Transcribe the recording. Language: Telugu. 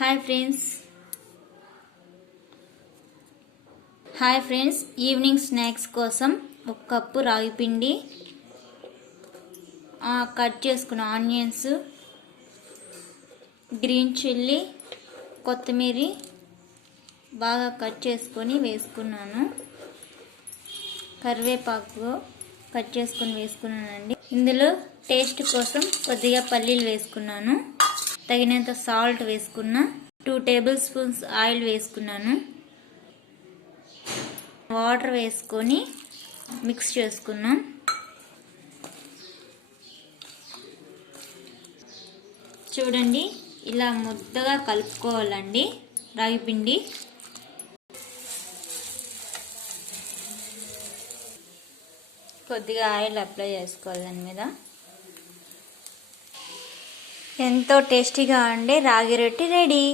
హాయ్ ఫ్రెండ్స్ ఈవినింగ్ స్నాక్స్ కోసం ఒక కప్పు రాగి పిండి, కట్ చేసుకున్న ఆనియన్స్, గ్రీన్ చిల్లీ, కొత్తిమీర బాగా కట్ చేసుకొని వేసుకున్నాను. కరివేపాకు కట్ చేసుకొని వేసుకున్నానండి. ఇందులో టేస్ట్ కోసం కొద్దిగా పల్లీలు వేసుకున్నాను. తగినంత సాల్ట్ వేసుకున్నా. 2 టేబుల్ స్పూన్స్ ఆయిల్ వేసుకున్నాను. వాటర్ వేసుకొని మిక్స్ చేసుకున్నాం. చూడండి, ఇలా ముద్దగా కలుపుకోవాలండి రాగి పిండి. కొద్దిగా ఆయిల్ అప్లై చేసుకోవాలి దాని మీద. ఎంతో టేస్టీగా ఉండే రాగి రొట్టి రెడీ.